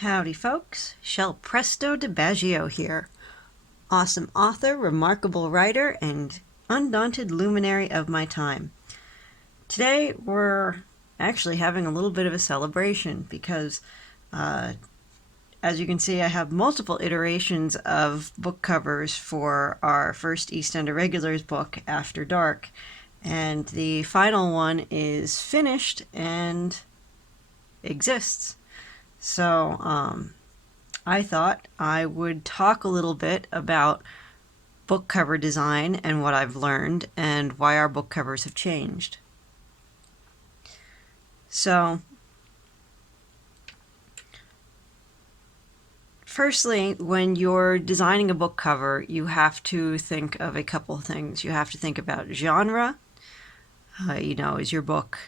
Howdy folks, Shell Presto DiBaggio here. Awesome author, remarkable writer, and undaunted luminary of my time. Today we're actually having a little bit of a celebration because as you can see, I have multiple iterations of book covers for our first East End Irregulars book, After Dark, and the final one is finished and exists. So I thought I would talk a little bit about book cover design and what I've learned and why our book covers have changed. So firstly, when you're designing a book cover, you have to think of a couple of things. You have to think about genre. Is your book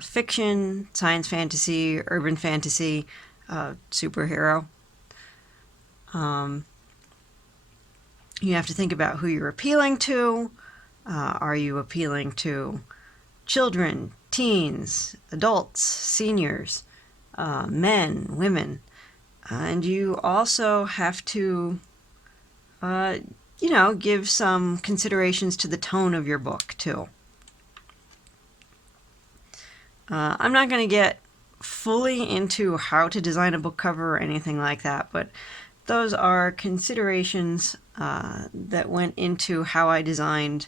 fiction, science fantasy, urban fantasy, superhero? You have to think about who you're appealing to. Are you appealing to children, teens, adults, seniors, men, women? And you also have to, give some considerations to the tone of your book, too. I'm not going to get fully into how to design a book cover or anything like that, but those are considerations that went into how I designed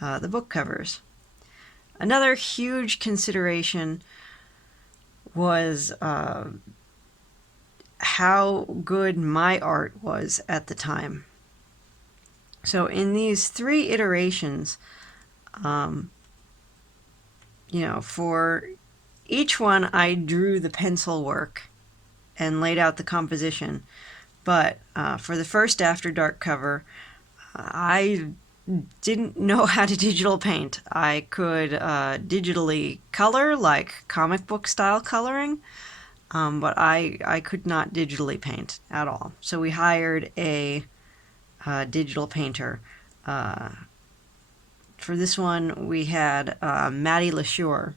the book covers. Another huge consideration was how good my art was at the time. So in these 3 iterations, for each one I drew the pencil work and laid out the composition. But for the first After Dark cover, I didn't know how to digital paint. I could digitally color, like comic book style coloring, but I could not digitally paint at all. So we hired a digital painter. For this one, we had Maddie LaSure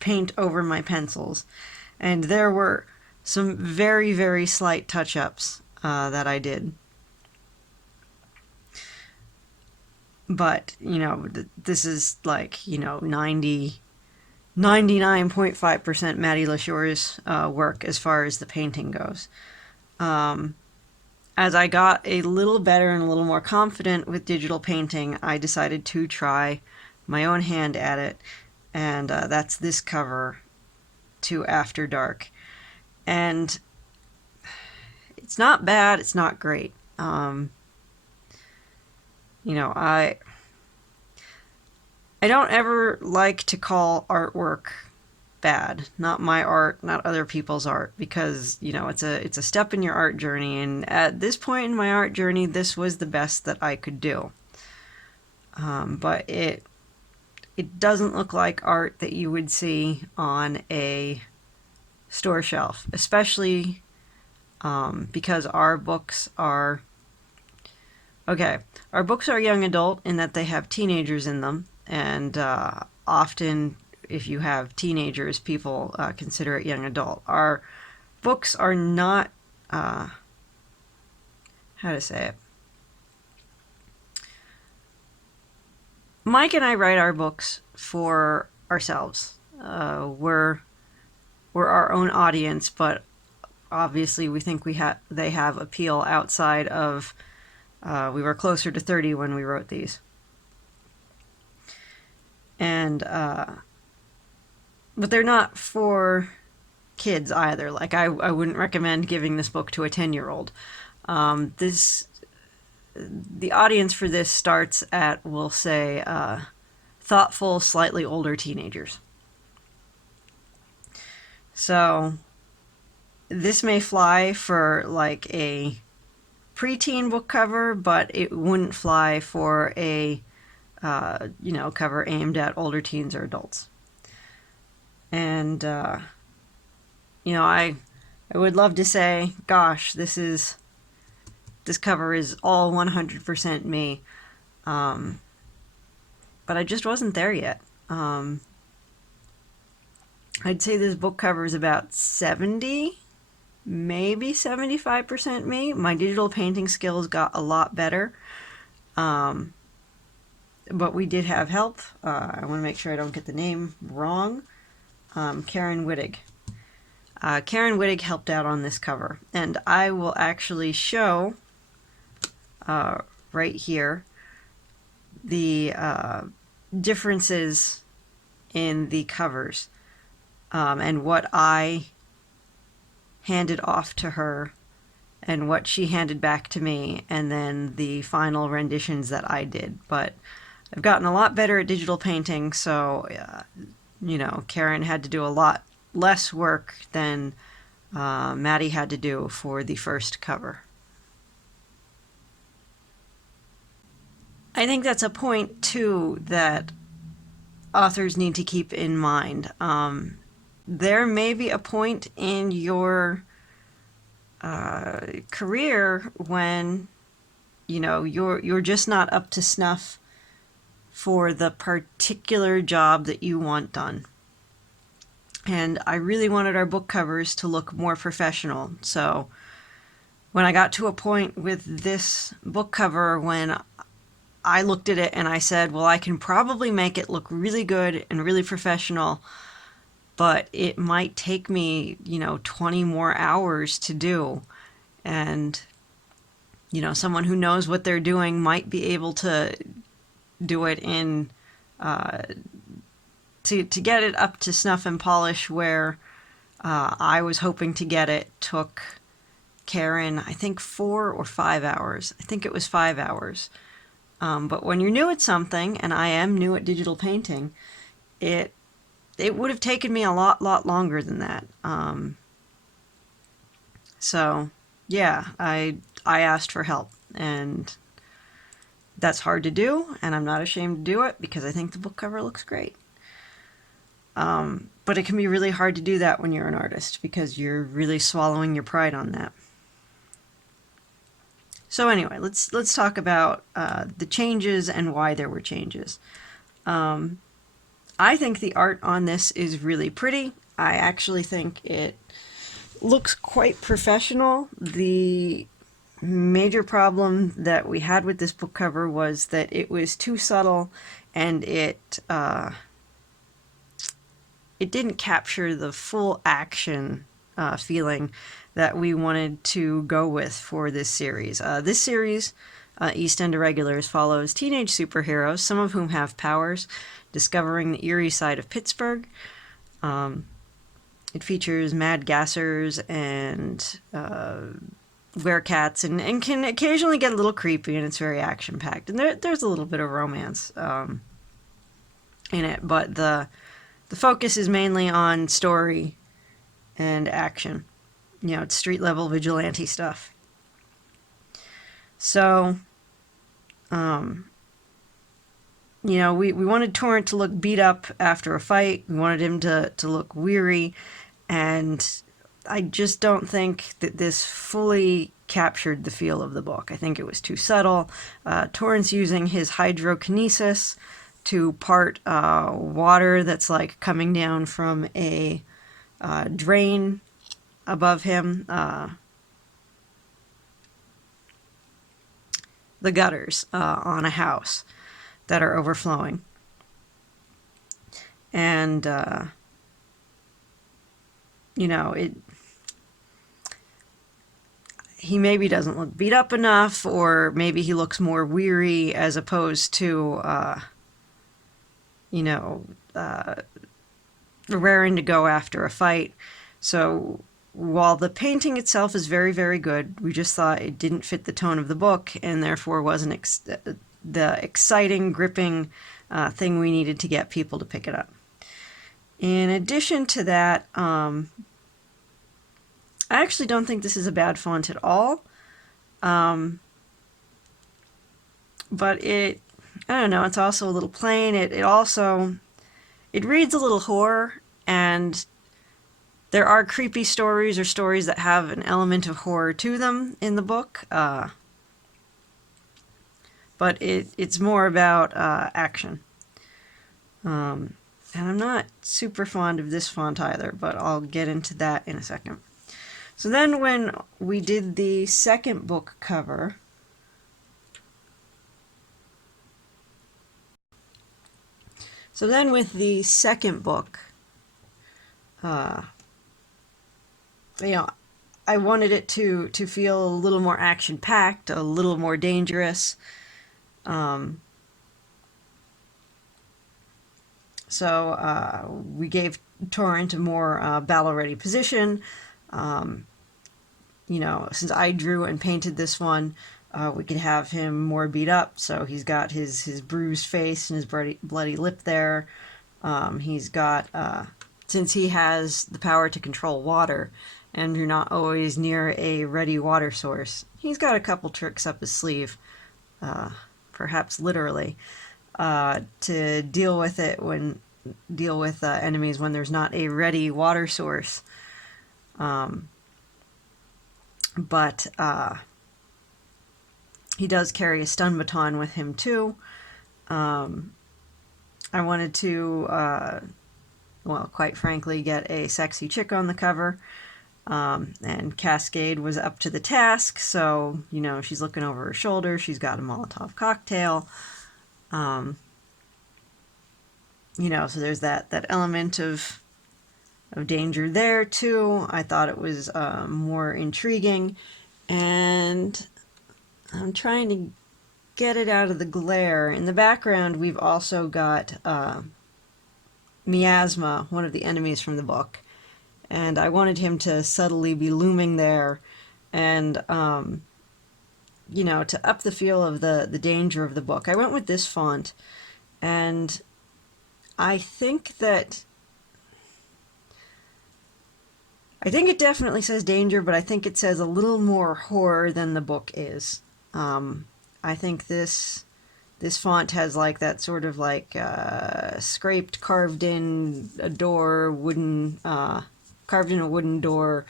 paint over my pencils. And there were some very, very slight touch-ups that I did. But, this is like, 99.5% Maddie LaSure's work as far as the painting goes. As I got a little better and a little more confident with digital painting, I decided to try my own hand at it, and that's this cover to After Dark. And it's not bad, it's not great. I don't ever like to call artwork bad. Not my art, not other people's art, because it's a step in your art journey, and at this point in my art journey, this was the best that I could do. But it doesn't look like art that you would see on a store shelf, especially because our books are young adult in that they have teenagers in them, and often if you have teenagers, people consider it young adult. Our books are not, how to say it? Mike and I write our books for ourselves. We're our own audience, but obviously we think they have appeal outside of, we were closer to 30 when we wrote these. And, but they're not for kids either. Like, I wouldn't recommend giving this book to a 10-year-old. The audience for this starts at, we'll say, thoughtful, slightly older teenagers. So this may fly for like a preteen book cover, but it wouldn't fly for a cover aimed at older teens or adults. And I would love to say, gosh, this cover is all 100% me, but I just wasn't there yet. I'd say this book cover is about 70, maybe 75% me. My digital painting skills got a lot better. But we did have help. I want to make sure I don't get the name wrong. Karen Wittig. Karen Wittig helped out on this cover, and I will actually show right here the differences in the covers and what I handed off to her and what she handed back to me, and then the final renditions that I did. But I've gotten a lot better at digital painting, so you know, Karen had to do a lot less work than Maddie had to do for the first cover. I think that's a point too that authors need to keep in mind. There may be a point in your career when, you know, you're just not up to snuff for the particular job that you want done. And I really wanted our book covers to look more professional. So when I got to a point with this book cover, when I looked at it and I said, well, I can probably make it look really good and really professional, but it might take me, you know, 20 more hours to do. And, you know, someone who knows what they're doing might be able to do it in, to get it up to snuff and polish where I was hoping to get it took Karen, I think 4 or 5 hours. I think it was 5 hours. But when you're new at something, and I am new at digital painting, it would have taken me a lot longer than that. So yeah, I asked for help, and that's hard to do, and I'm not ashamed to do it because I think the book cover looks great. But it can be really hard to do that when you're an artist because you're really swallowing your pride on that. So anyway, let's talk about the changes and why there were changes. I think the art on this is really pretty. I actually think it looks quite professional. The major problem that we had with this book cover was that it was too subtle, and it didn't capture the full action feeling that we wanted to go with for this series. This series, East End Irregulars, follows teenage superheroes, some of whom have powers, discovering the eerie side of Pittsburgh. It features mad gassers and werecats, and can occasionally get a little creepy, and it's very action-packed. And there's a little bit of romance in it, but the focus is mainly on story and action. You know, it's street-level vigilante stuff. So, you know, we wanted Torrent to look beat up after a fight. We wanted him to look weary. And I just don't think that this fully captured the feel of the book. I think it was too subtle. Torrent's using his hydrokinesis to part water that's like coming down from a drain above him, the gutters on a house that are overflowing. And, you know, he maybe doesn't look beat up enough, or maybe he looks more weary as opposed to, you know, raring to go after a fight. So while the painting itself is very, very good, we just thought it didn't fit the tone of the book, and therefore wasn't the exciting, gripping thing we needed to get people to pick it up. In addition to that, I actually don't think this is a bad font at all. But I don't know, it's also a little plain. It reads a little horror, and there are creepy stories or stories that have an element of horror to them in the book. But it's more about action. And I'm not super fond of this font either, but I'll get into that in a second. So then when we did the second book cover, with the second book, I wanted it to feel a little more action-packed, a little more dangerous. So we gave Torrent a more battle-ready position. Since I drew and painted this one, we could have him more beat up. So he's got his bruised face and his bloody lip there. He's got, since he has the power to control water, and you're not always near a ready water source, he's got a couple tricks up his sleeve, perhaps literally, to deal with enemies when there's not a ready water source. But he does carry a stun baton with him too. I wanted to, well, quite frankly, get a sexy chick on the cover. And Cascade was up to the task, so, she's looking over her shoulder, she's got a Molotov cocktail. So there's that element of danger there too. I thought it was more intriguing, and I'm trying to get it out of the glare. In the background, we've also got Miasma, one of the enemies from the book, and I wanted him to subtly be looming there, and to up the feel of the danger of the book. I went with this font, and I think it definitely says danger, but I think it says a little more horror than the book is. I think this font has like that sort of like scraped, carved in a wooden door,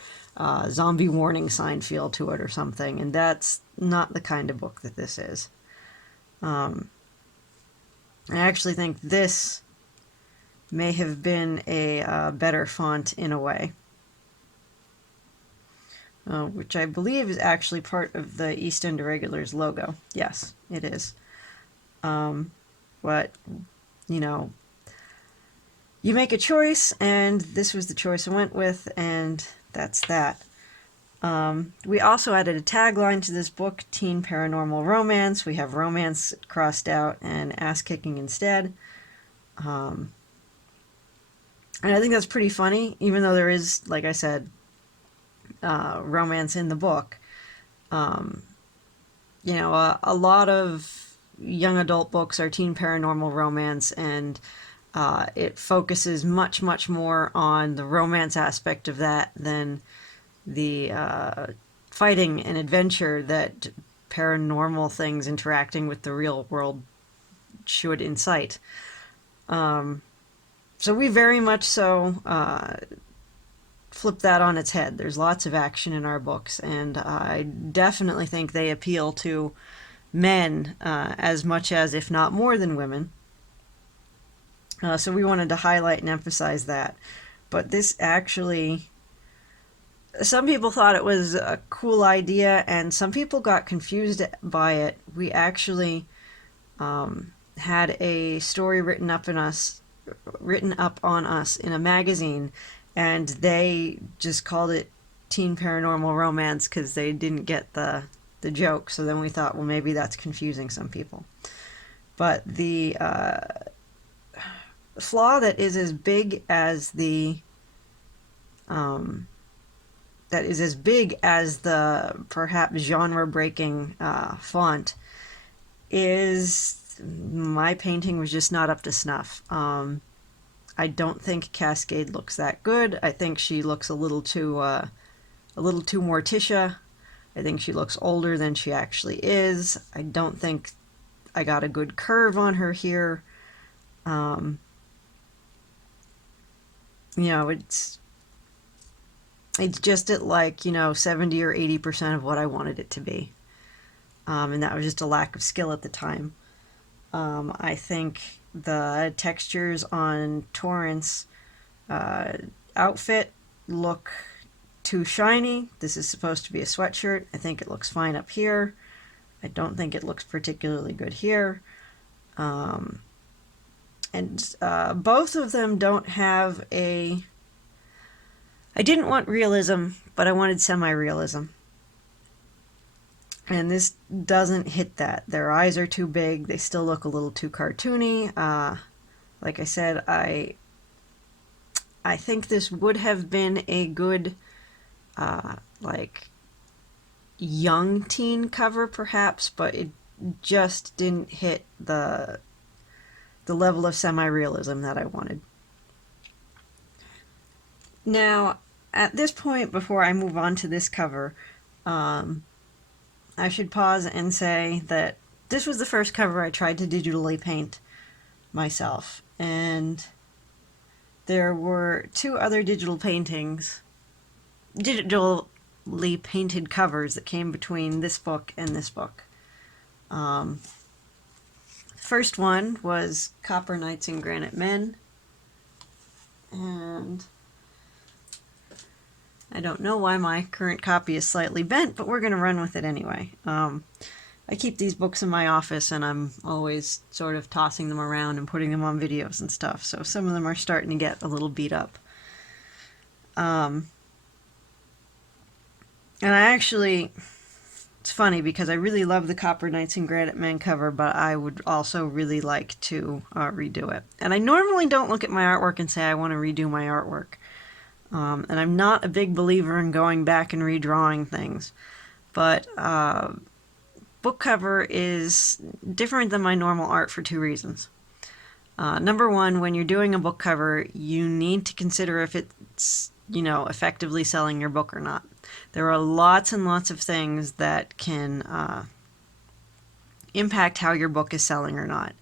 zombie warning sign feel to it or something, and that's not the kind of book that this is. I actually think this may have been a better font in a way. Which I believe is actually part of the East End Irregulars logo. Yes, it is. But, you make a choice, and this was the choice I went with, and that's that. We also added a tagline to this book, Teen Paranormal Romance. We have romance crossed out and ass-kicking instead. And I think that's pretty funny, even though there is, like I said, romance in the book. A lot of young adult books are teen paranormal romance, and it focuses much, much more on the romance aspect of that than the fighting and adventure that paranormal things interacting with the real world should incite. So we very much so flip that on its head. There's lots of action in our books, and I definitely think they appeal to men as much as, if not more than, women. So we wanted to highlight and emphasize that. But this actually, some people thought it was a cool idea, and some people got confused by it. We actually had a story written up on us in a magazine, and they just called it Teen Paranormal Romance because they didn't get the joke. So then we thought, well, maybe that's confusing some people. But the flaw that is as big as the perhaps genre-breaking font is my painting was just not up to snuff. I don't think Cascade looks that good. I think she looks a little too Morticia. I think she looks older than she actually is. I don't think I got a good curve on her here. It's just at 70 or 80% of what I wanted it to be. And that was just a lack of skill at the time. I think the textures on Torrance outfit look too shiny. This is supposed to be a sweatshirt. I think it looks fine up here. I don't think it looks particularly good here. And both of them don't have a... I didn't want realism, but I wanted semi-realism. And this doesn't hit that. Their eyes are too big. They still look a little too cartoony. Like I said, I think this would have been a good, like, young teen cover, perhaps, but it just didn't hit the level of semi-realism that I wanted. Now, at this point, before I move on to this cover, I should pause and say that this was the first cover I tried to digitally paint myself, and there were 2 other digitally painted covers that came between this book and this book. The first one was Copper Knights and Granite Men, and I don't know why my current copy is slightly bent, but we're going to run with it anyway. I keep these books in my office, and I'm always sort of tossing them around and putting them on videos and stuff, so some of them are starting to get a little beat up. And I actually... It's funny because I really love the Copper Knights and Granite Men cover, but I would also really like to redo it. And I normally don't look at my artwork and say I want to redo my artwork. And I'm not a big believer in going back and redrawing things. But book cover is different than my normal art for 2 reasons. Number one, when you're doing a book cover, you need to consider if it's, effectively selling your book or not. There are lots and lots of things that can impact how your book is selling or not.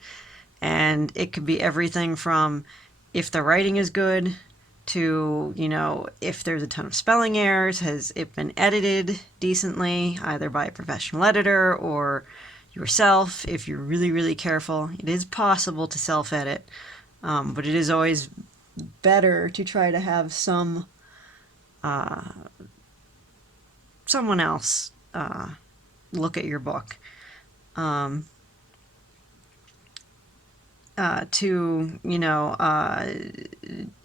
And it could be everything from if the writing is good to, if there's a ton of spelling errors, has it been edited decently, either by a professional editor or yourself, if you're really, really careful. It is possible to self-edit, but it is always better to try to have someone else look at your book.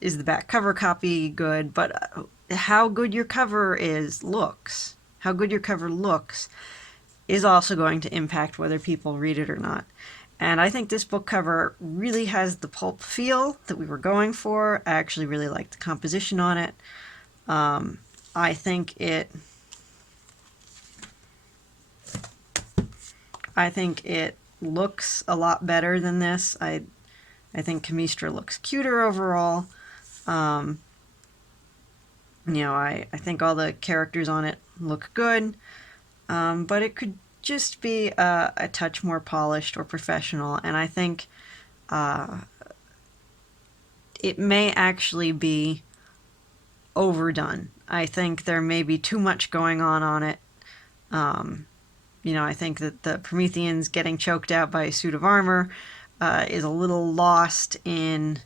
Is the back cover copy good? But how good your cover looks is also going to impact whether people read it or not. And I think this book cover really has the pulp feel that we were going for. I actually really like the composition on it. I think it looks a lot better than this. I think Chamistra looks cuter overall. I think all the characters on it look good, but it could just be a touch more polished or professional, and I think it may actually be overdone. I think there may be too much going on it. I think that the Prometheans getting choked out by a suit of armor is a little lost in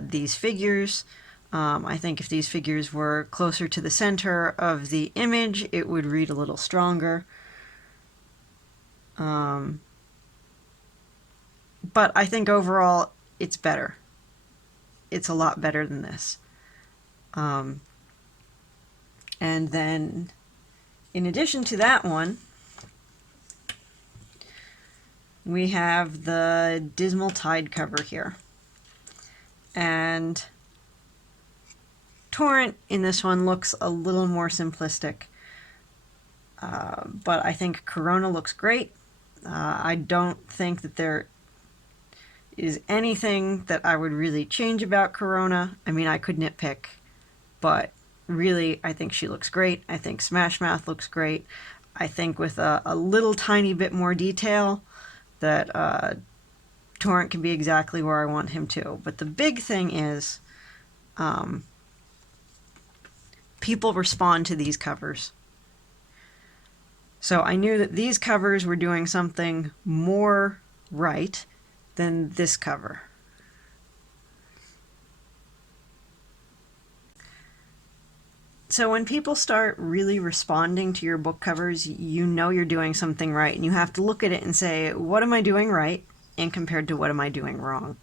these figures. I think if these figures were closer to the center of the image, it would read a little stronger. But I think overall, it's better. It's a lot better than this. And then, in addition to that one, we have the Dismal Tide cover here. And Torrent in this one looks a little more simplistic. But I think Corona looks great. I don't think that there is anything that I would really change about Corona. I mean, I could nitpick, but really, I think she looks great. I think Smash Mouth looks great. I think with a little tiny bit more detail, that Torrent can be exactly where I want him to. But the big thing is people respond to these covers. So I knew that these covers were doing something more right than this cover. So when people start really responding to your book covers, you know you're doing something right, and you have to look at it and say, what am I doing right, and compared to what am I doing wrong?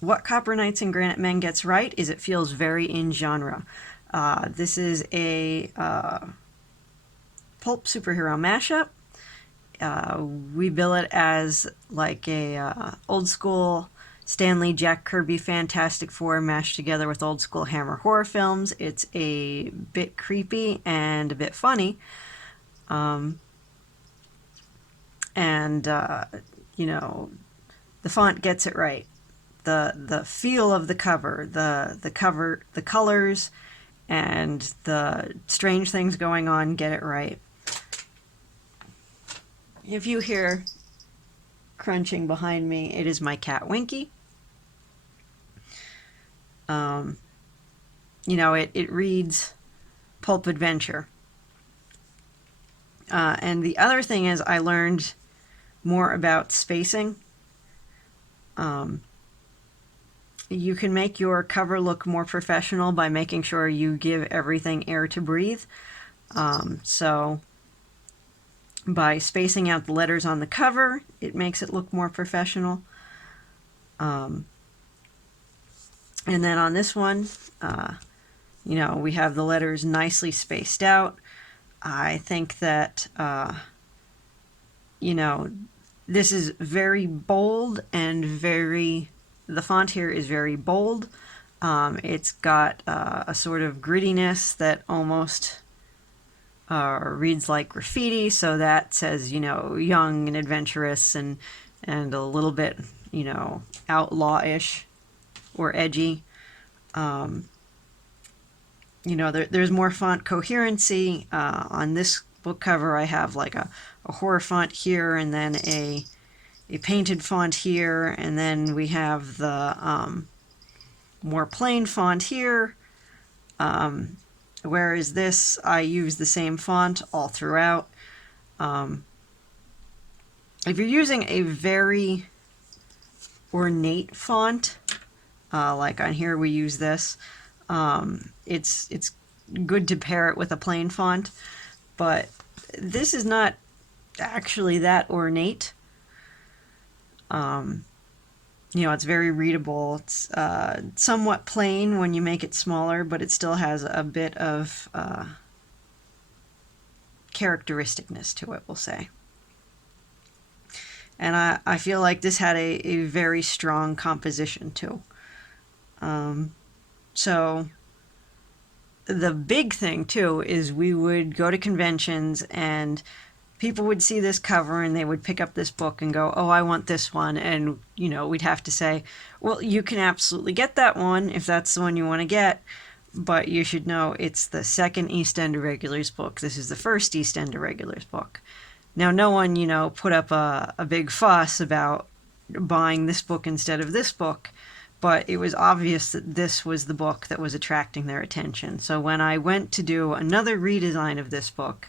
What Copper Knights and Granite Men gets right is it feels very in genre. This is a pulp superhero mashup. We bill it as like a old school Stan Lee, Jack Kirby Fantastic Four mashed together with old school Hammer horror films. It's a bit creepy and a bit funny. You know, the font gets it right. The feel of the cover, the colors, and the strange things going on get it right. If you hear crunching behind me, it is my cat Winky. You know, it reads pulp adventure. And the other thing is I learned more about spacing. You can make your cover look more professional by making sure you give everything air to breathe. So by spacing out the letters on the cover, it makes it look more professional. And then on this one, you know, we have the letters nicely spaced out. I think that, you know, this is very bold and the font here is very bold. It's got a sort of grittiness that almost reads like graffiti, so that says, you know, young and adventurous and a little bit, you know, outlaw-ish or edgy. You know, there's more font coherency. On this book cover, I have like a horror font here, and then a painted font here, and then we have the more plain font here. Whereas this, I use the same font all throughout. If you're using a very ornate font, like on here we use this, it's good to pair it with a plain font, but this is not actually that ornate. You know, it's very readable. It's somewhat plain when you make it smaller, but it still has a bit of characteristicness to it, we'll say. And I feel like this had a very strong composition too. So the big thing too is we would go to conventions and people would see this cover and they would pick up this book and go, oh, I want this one. And, you know, we'd have to say, well, you can absolutely get that one if that's the one you want to get. But you should know it's the second East End Irregulars book. This is the first East End Irregulars book. Now, no one, you know, put up a big fuss about buying this book instead of this book, but it was obvious that this was the book that was attracting their attention. So when I went to do another redesign of this book,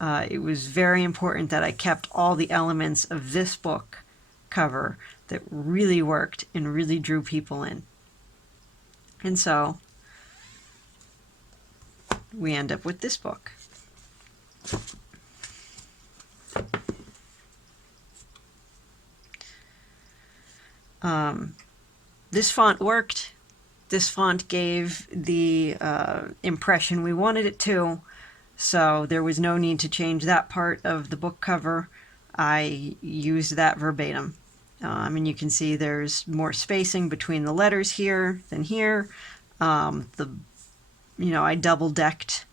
it was very important that I kept all the elements of this book cover that really worked and really drew people in. And so we end up with this book. This font worked. This font gave the impression we wanted it to. So there was no need to change that part of the book cover. I used that verbatim. And you can see there's more spacing between the letters here than here. I double-decked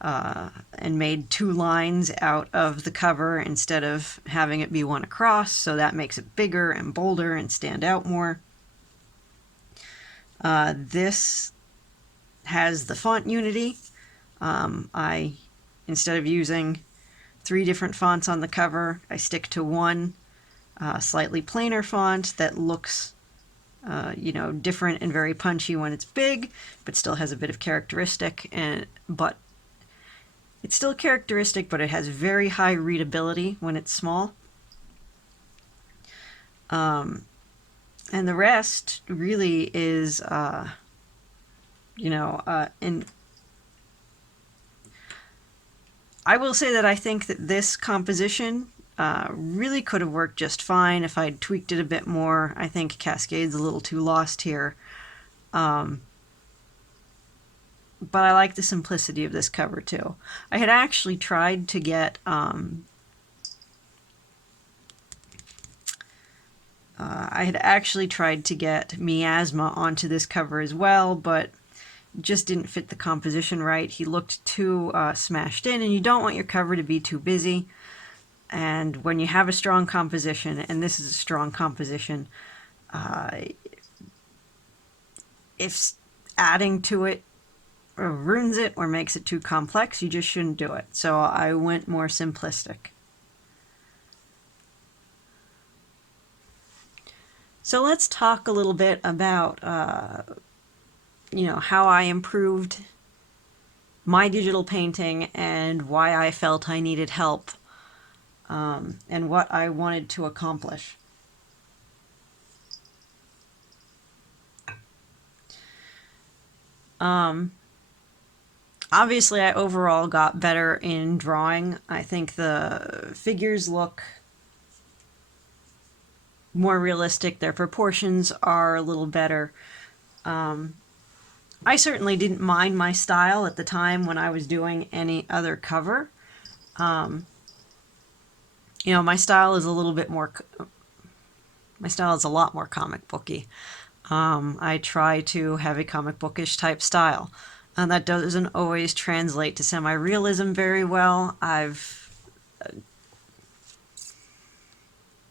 and made 2 lines out of the cover instead of having it be one across, so that makes it bigger and bolder and stand out more. This has the font unity. Instead of using 3 different fonts on the cover, I stick to one slightly plainer font that looks different and very punchy when it's big, but still has a bit of characteristic, but It's still characteristic, but it has very high readability when it's small. And the rest really is, and I will say that I think that this composition really could have worked just fine if I'd tweaked it a bit more. I think Cascade's a little too lost here. But I like the simplicity of this cover too. I had actually tried to get Miasma onto this cover as well, but just didn't fit the composition right. He looked too smashed in, and you don't want your cover to be too busy. And when you have a strong composition, and this is a strong composition, if adding to it ruins it or makes it too complex, you just shouldn't do it. So I went more simplistic. So let's talk a little bit about how I improved my digital painting and why I felt I needed help, and what I wanted to accomplish. Obviously, I overall got better in drawing. I think the figures look more realistic. Their proportions are a little better. I certainly didn't mind my style at the time when I was doing any other cover. My style is a lot more comic booky. I try to have a comic bookish type style, and that doesn't always translate to semi-realism very well. I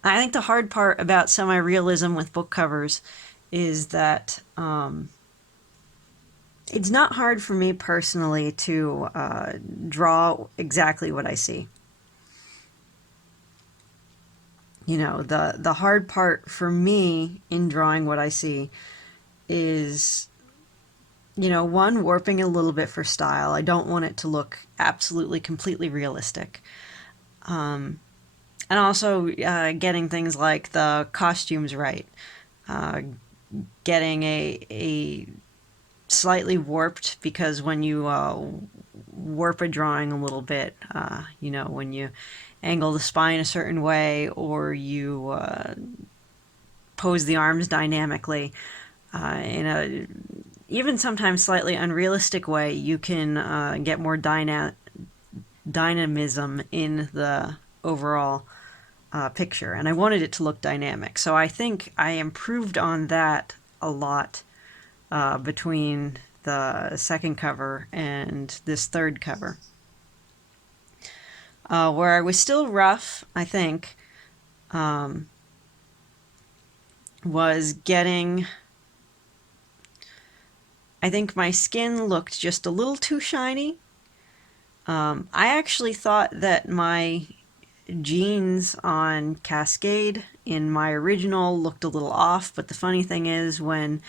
think the hard part about semi-realism with book covers is that it's not hard for me personally to draw exactly what I see. The hard part for me in drawing what I see is, one, warping a little bit for style. I don't want it to look absolutely completely realistic. And also getting things like the costumes right. Getting a slightly warped, because when you warp a drawing a little bit, when you angle the spine a certain way, or you pose the arms dynamically in a even sometimes slightly unrealistic way, you can get more dynamism in the overall picture. And I wanted it to look dynamic, so I think I improved on that a lot between the second cover and this third cover. Where I was still rough, I think, was getting... I think my skin looked just a little too shiny. I actually thought that my jeans on Cascade in my original looked a little off, but the funny thing is, when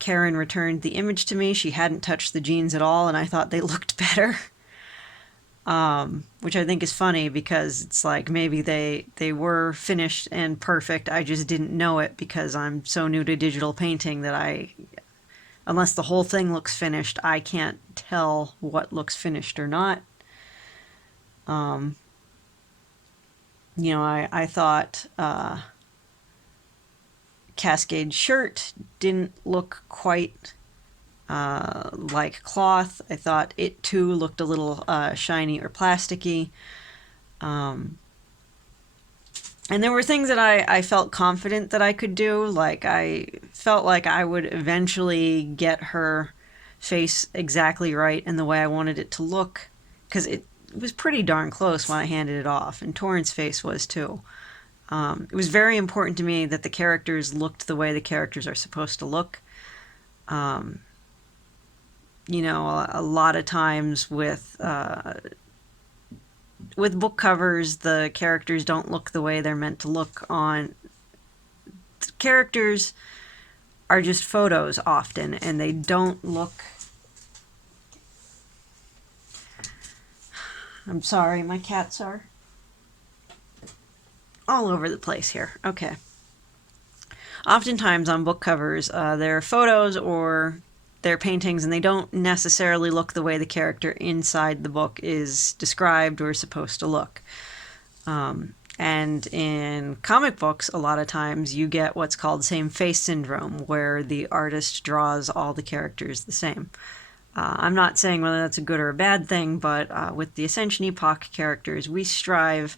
Karen returned the image to me, she hadn't touched the jeans at all, and I thought they looked better. Which I think is funny, because it's like maybe they were finished and perfect. I just didn't know it because I'm so new to digital painting that unless the whole thing looks finished, I can't tell what looks finished or not. I thought Cascade shirt didn't look quite like cloth. I thought it too looked a little shiny or plasticky. And there were things that I felt confident that I could do. Like, I felt like I would eventually get her face exactly right and the way I wanted it to look, because it was pretty darn close when I handed it off, and Torrance' face was too. It was very important to me that the characters looked the way the characters are supposed to look. A lot of times with book covers, the characters don't look the way they're meant to look on... The characters are just photos often, and they don't look... I'm sorry, my cats are all over the place here. Okay. Oftentimes on book covers, there are photos or they're paintings, and they don't necessarily look the way the character inside the book is described or supposed to look. And in comic books, a lot of times you get what's called same face syndrome, where the artist draws all the characters the same. I'm not saying whether that's a good or a bad thing, but with the Ascension Epoch characters, we strive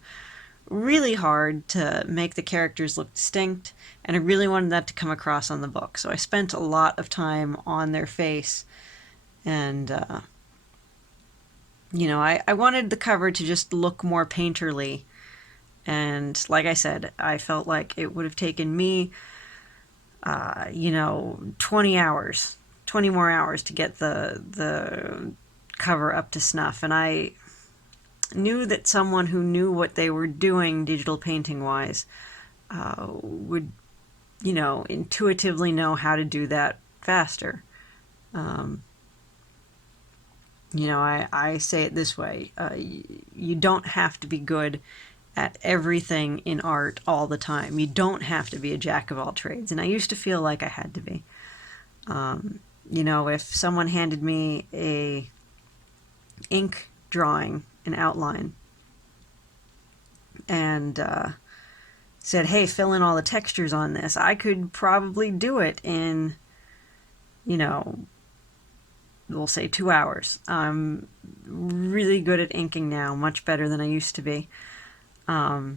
really hard to make the characters look distinct, and I really wanted that to come across on the book. So I spent a lot of time on their face, and I wanted the cover to just look more painterly. And like I said, I felt like it would have taken me 20 more hours to get the cover up to snuff. And I knew that someone who knew what they were doing digital painting wise would, intuitively know how to do that faster. I say it this way. You don't have to be good at everything in art all the time. You don't have to be a jack of all trades. And I used to feel like I had to be. If someone handed me a ink drawing, an outline, and said, hey, fill in all the textures on this, I could probably do it in, we'll say 2 hours. I'm really good at inking now, much better than I used to be. But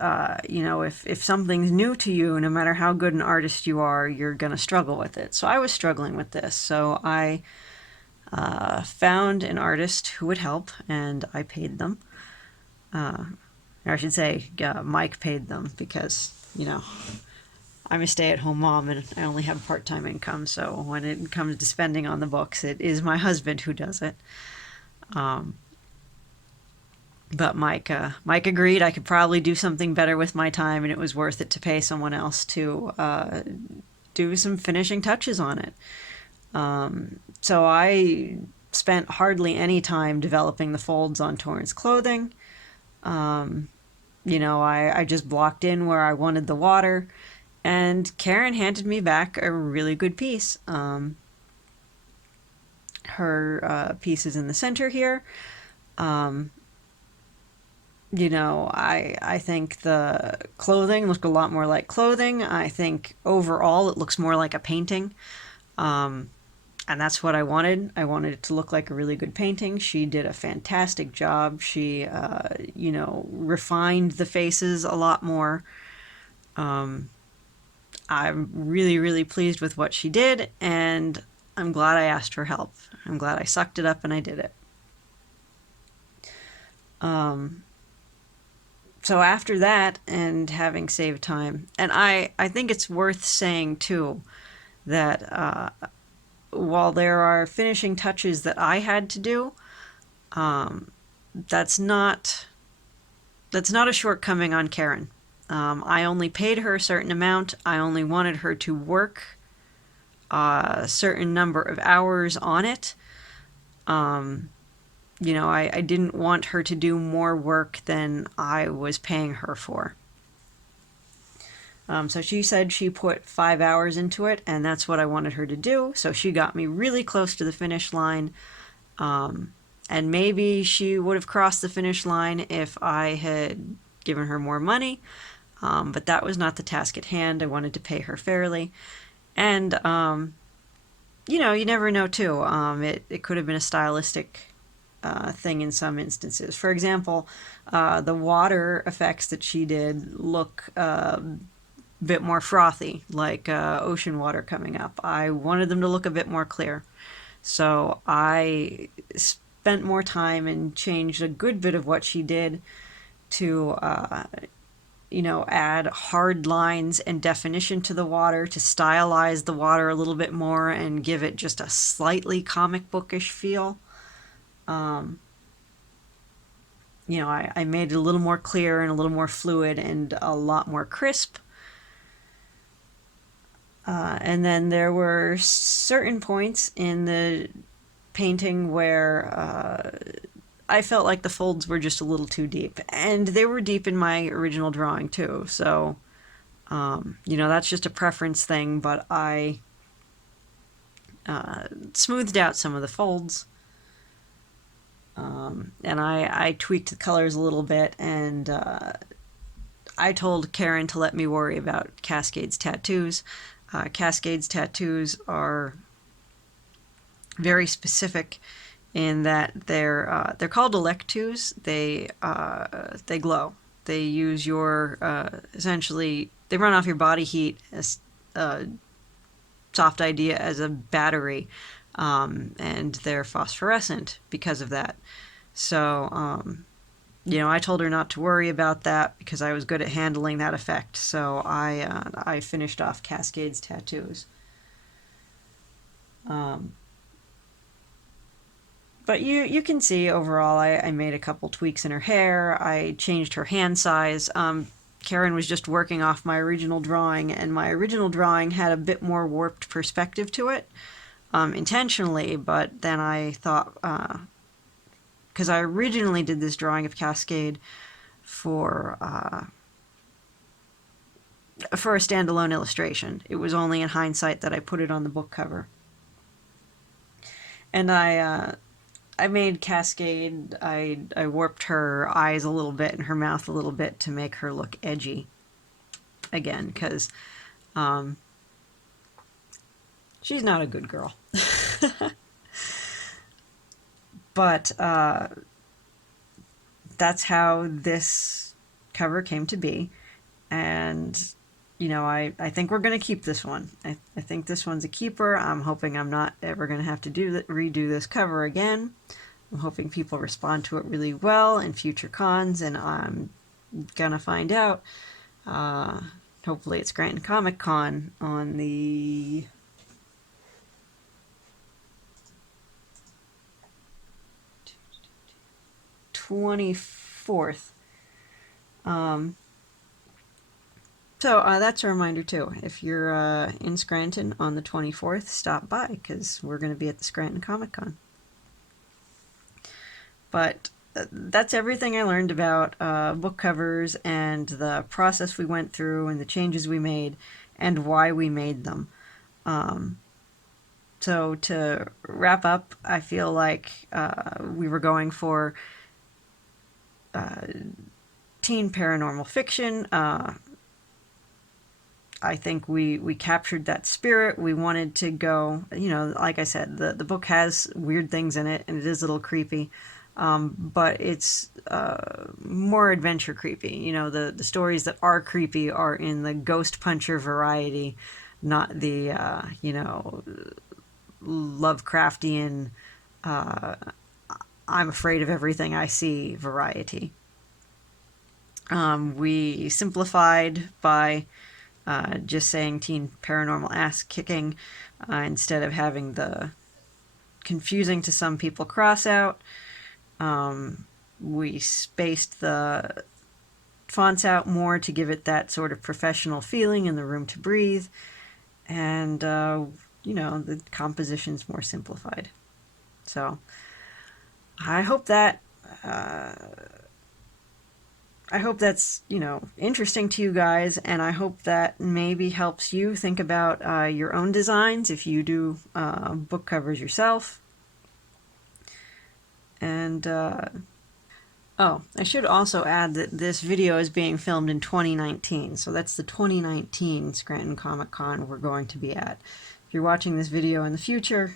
if something's new to you, no matter how good an artist you are, you're going to struggle with it. So I was struggling with this. So I found an artist who would help, and I paid them. Or I should say, Mike paid them, because, I'm a stay-at-home mom and I only have part-time income. So when it comes to spending on the books, it is my husband who does it. But Mike agreed I could probably do something better with my time, and it was worth it to pay someone else to do some finishing touches on it. So I spent hardly any time developing the folds on Torrance clothing. I just blocked in where I wanted the water, and Karen handed me back a really good piece. Her piece is in the center here. I think the clothing looked a lot more like clothing. I think overall it looks more like a painting. And that's what I wanted. I wanted it to look like a really good painting. She did a fantastic job. She, refined the faces a lot more. I'm really, really pleased with what she did, and I'm glad I asked for help. I'm glad I sucked it up and I did it. So after that, and having saved time, and I think it's worth saying too that while there are finishing touches that I had to do, that's not a shortcoming on Karen. I only paid her a certain amount. I only wanted her to work a certain number of hours on it. I didn't want her to do more work than I was paying her for. So she said she put 5 hours into it, and that's what I wanted her to do. So she got me really close to the finish line. And maybe she would have crossed the finish line if I had given her more money. But that was not the task at hand. I wanted to pay her fairly. And, you never know too. It could have been a stylistic thing in some instances. For example, the water effects that she did look bit more frothy, like ocean water coming up. I wanted them to look a bit more clear. So I spent more time and changed a good bit of what she did to, add hard lines and definition to the water, to stylize the water a little bit more and give it just a slightly comic bookish feel. I made it a little more clear and a little more fluid and a lot more crisp. And then there were certain points in the painting where I felt like the folds were just a little too deep, and they were deep in my original drawing too. So, you know, that's just a preference thing, but I smoothed out some of the folds. And I tweaked the colors a little bit, and I told Karen to let me worry about Cascade's tattoos. Cascade's tattoos are very specific in that they're called electus. They glow. They use your essentially they run off your body heat, as a soft idea, as a battery, and they're phosphorescent because of that. So you know, I told her not to worry about that because I was good at handling that effect. So I finished off Cascade's tattoos. But you can see overall I made a couple tweaks in her hair. I changed her hand size. Karen was just working off my original drawing, and my original drawing had a bit more warped perspective to it, intentionally, but then I thought, because I originally did this drawing of Cascade for a standalone illustration. It was only in hindsight that I put it on the book cover. And I made Cascade, I warped her eyes a little bit and her mouth a little bit to make her look edgy again, because she's not a good girl. But that's how this cover came to be. And, you know, I think we're going to keep this one. I think this one's a keeper. I'm hoping I'm not ever going to have to redo this cover again. I'm hoping people respond to it really well in future cons, and I'm going to find out. Hopefully it's Scranton Comic Con on the 24th. So that's a reminder too. If you're in Scranton on the 24th, stop by, because we're going to be at the Scranton Comic Con. But that's everything I learned about book covers and the process we went through and the changes we made and why we made them. So to wrap up, I feel like we were going for teen paranormal fiction. I think we captured that spirit. We wanted to go, you know, like I said, the book has weird things in it, and it is a little creepy, but it's more adventure creepy. You know, the stories that are creepy are in the Ghost Puncher variety, not the, you know, Lovecraftian, I'm afraid of everything I see variety. We simplified by just saying teen paranormal ass kicking, instead of having the confusing to some people cross out. We spaced the fonts out more to give it that sort of professional feeling in the room to breathe, and you know, the composition's more simplified. So I hope that that's, you know, interesting to you guys, and I hope that maybe helps you think about your own designs if you do book covers yourself. And oh, I should also add that this video is being filmed in 2019, so that's the 2019 Scranton Comic Con we're going to be at. If you're watching this video in the future,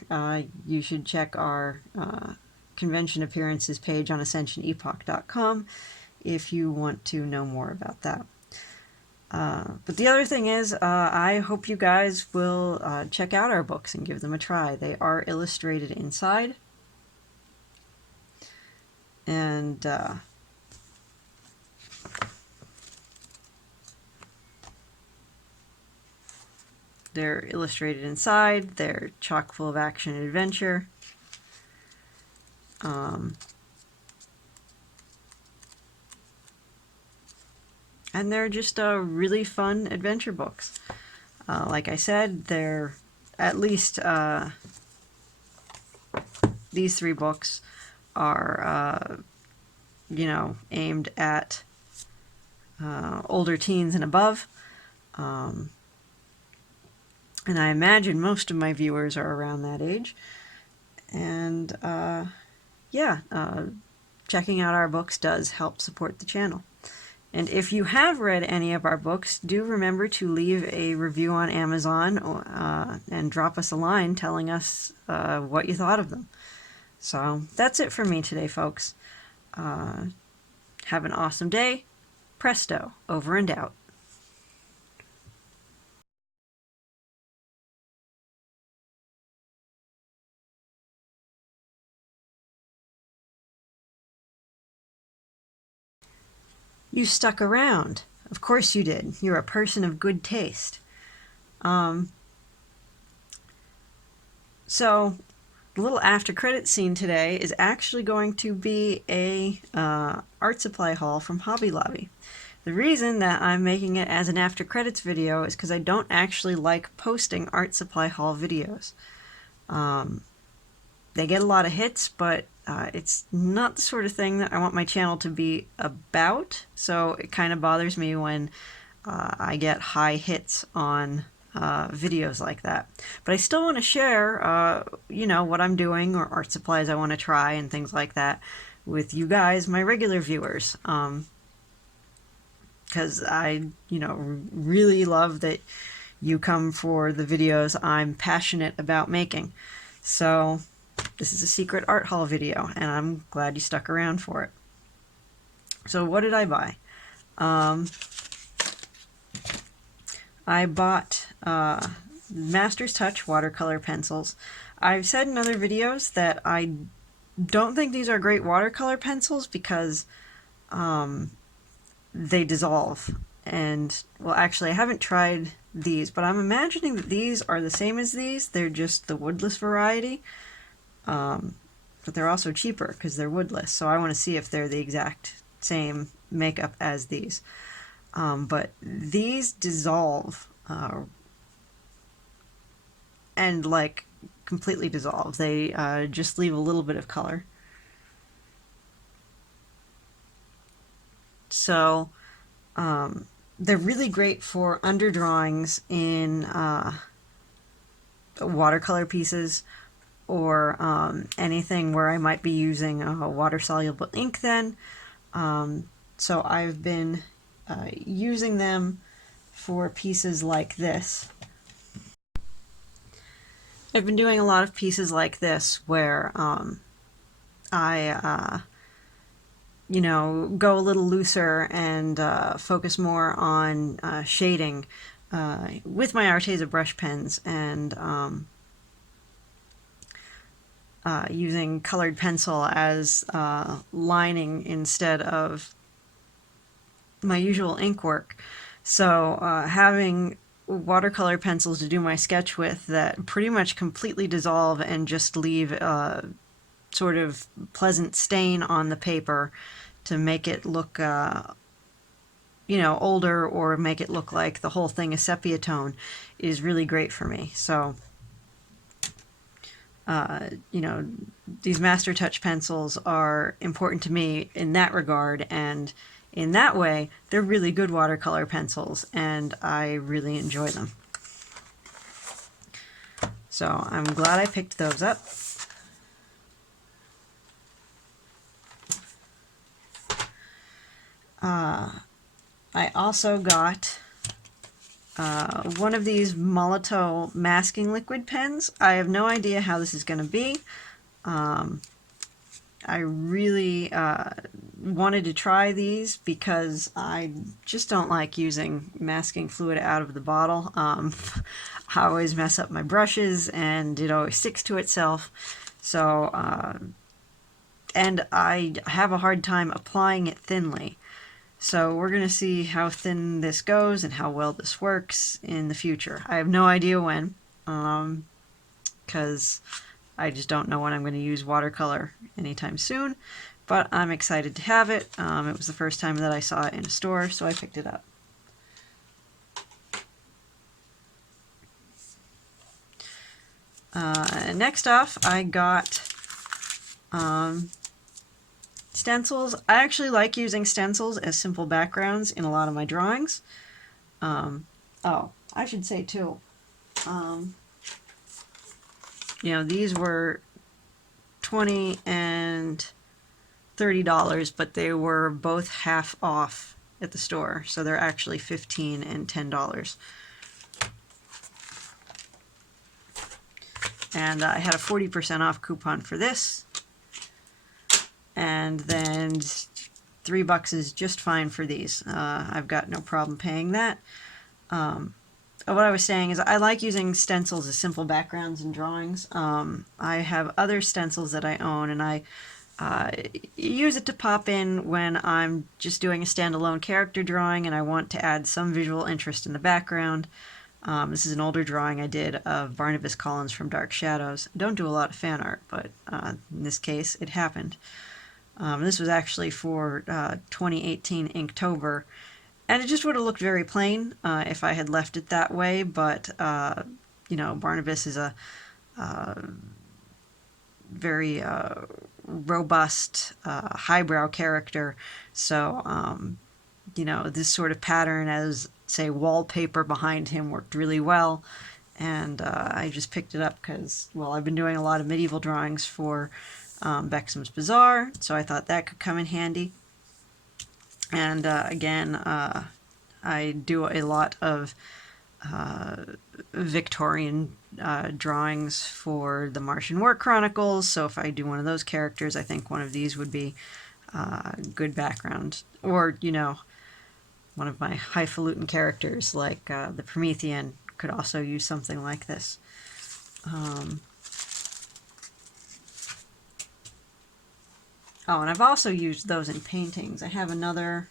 you should check our convention appearances page on ascensionepoch.com if you want to know more about that. But the other thing is, I hope you guys will check out our books and give them a try. They are illustrated inside. And they're illustrated inside. They're chock full of action and adventure. And they're just really fun adventure books. Like I said, they're at least, these 3 books are, you know, aimed at older teens and above. And I imagine most of my viewers are around that age. And yeah, checking out our books does help support the channel. And if you have read any of our books, do remember to leave a review on Amazon and drop us a line telling us what you thought of them. So that's it for me today, folks. Have an awesome day. Presto, over and out. You stuck around. Of course you did. You're a person of good taste. So the little after credit scene today is actually going to be a art supply haul from Hobby Lobby. The reason that I'm making it as an after credits video is because I don't actually like posting art supply haul videos. They get a lot of hits, but it's not the sort of thing that I want my channel to be about, so it kind of bothers me when I get high hits on videos like that. But I still want to share, you know, what I'm doing or art supplies I want to try and things like that with you guys, my regular viewers. Because I, you know, really love that you come for the videos I'm passionate about making. So this is a secret art haul video, and I'm glad you stuck around for it. So what did I buy? I bought Master's Touch watercolor pencils. I've said in other videos that I don't think these are great watercolor pencils because they dissolve. And, well, actually, I haven't tried these, but I'm imagining that these are the same as these. They're just the woodless variety. But they're also cheaper because they're woodless. So I want to see if they're the exact same makeup as these. But these dissolve and like completely dissolve. They just leave a little bit of color. So they're really great for underdrawings in watercolor pieces, or anything where I might be using a water-soluble ink then. So I've been using them for pieces like this. I've been doing a lot of pieces like this where I you know, go a little looser and focus more on shading with my Arteza brush pens, and using colored pencil as lining instead of my usual ink work. So having watercolor pencils to do my sketch with that pretty much completely dissolve and just leave a sort of pleasant stain on the paper to make it look you know, older, or make it look like the whole thing is sepia tone, is really great for me. So you know, these Master Touch pencils are important to me in that regard, and in that way, they're really good watercolor pencils, and I really enjoy them. So I'm glad I picked those up. I also got one of these Molotow masking liquid pens. I have no idea how this is going to be. I really wanted to try these because I just don't like using masking fluid out of the bottle. I always mess up my brushes and it always sticks to itself. So, and I have a hard time applying it thinly. So we're going to see how thin this goes and how well this works in the future. I have no idea when, because I just don't know when I'm going to use watercolor anytime soon, but I'm excited to have it. It was the first time that I saw it in a store, so I picked it up. Next off, I got Stencils. I actually like using stencils as simple backgrounds in a lot of my drawings. Oh, I should say too, these were $20 and $30, but they were both half off at the store, so they're actually $15 and $10. And I had a 40% off coupon for this, and then $3 is just fine for these. I've got no problem paying that. What I was saying is I like using stencils as simple backgrounds in drawings. I have other stencils that I own, and I use it to pop in when I'm just doing a standalone character drawing and I want to add some visual interest in the background. This is an older drawing I did of Barnabas Collins from Dark Shadows. I don't do a lot of fan art, but in this case it happened. This was actually for 2018 Inktober, and it just would have looked very plain if I had left it that way, but Barnabas is a very robust, highbrow character, so this sort of pattern as, say, wallpaper behind him worked really well, and I just picked it up because, well, I've been doing a lot of medieval drawings for Bexham's Bazaar, so I thought that could come in handy. And again, I do a lot of Victorian drawings for the Martian War Chronicles, so if I do one of those characters, I think one of these would be good background. Or, one of my highfalutin characters, like the Promethean, could also use something like this. Oh, and I've also used those in paintings. I have another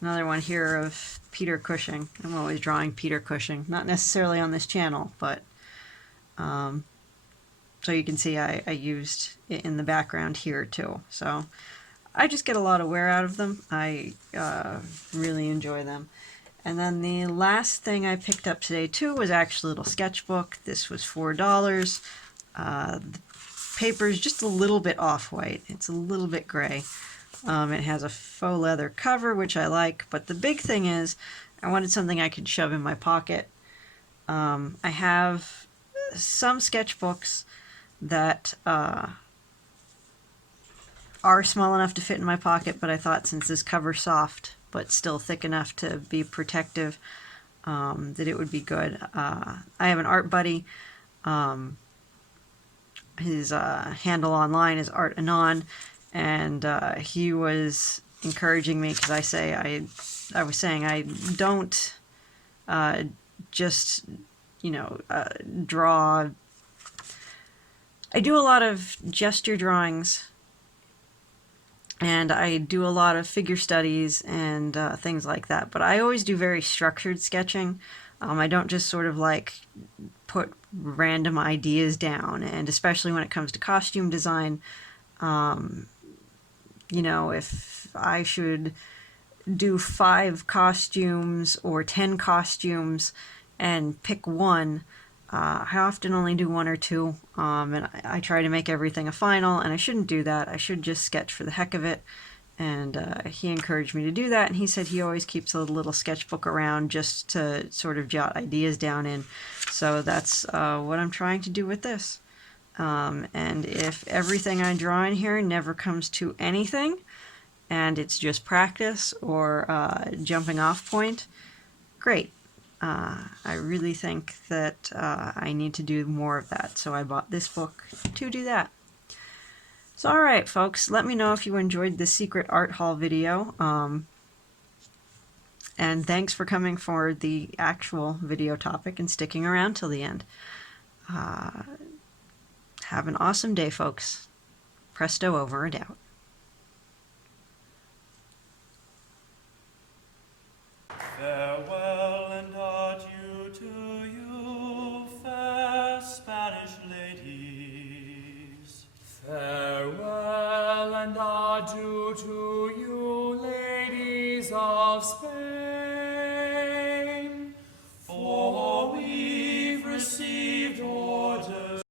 one here of Peter Cushing. I'm always drawing Peter Cushing, not necessarily on this channel, but so you can see I used it in the background here too. So I just get a lot of wear out of them. I really enjoy them. And then the last thing I picked up today too was actually a little sketchbook. This was $4. The paper is just a little bit off-white. It's a little bit gray. It has a faux leather cover, which I like, but the big thing is I wanted something I could shove in my pocket. I have some sketchbooks that are small enough to fit in my pocket, but I thought since this cover's soft but still thick enough to be protective, that it would be good. I have an art buddy. His handle online is Art Anon, and he was encouraging me because I was saying I don't just draw. I do a lot of gesture drawings, and I do a lot of figure studies and things like that, but I always do very structured sketching. I don't just sort of like put random ideas down, and especially when it comes to costume design, if I should do 5 costumes or 10 costumes and pick one, I often only do 1 or 2, and I try to make everything a final, and I shouldn't do that. I should just sketch for the heck of it. And he encouraged me to do that, and he said he always keeps a little sketchbook around just to sort of jot ideas down in. So that's what I'm trying to do with this. And if everything I draw in here never comes to anything, and it's just practice or jumping off point, great. I really think that I need to do more of that, so I bought this book to do that. So alright folks, let me know if you enjoyed this secret art haul video, and thanks for coming for the actual video topic and sticking around till the end. Have an awesome day, folks. Presto over and out. Farewell and adieu to you, fair Spanish ladies. Farewell and adieu to you, ladies of Spain.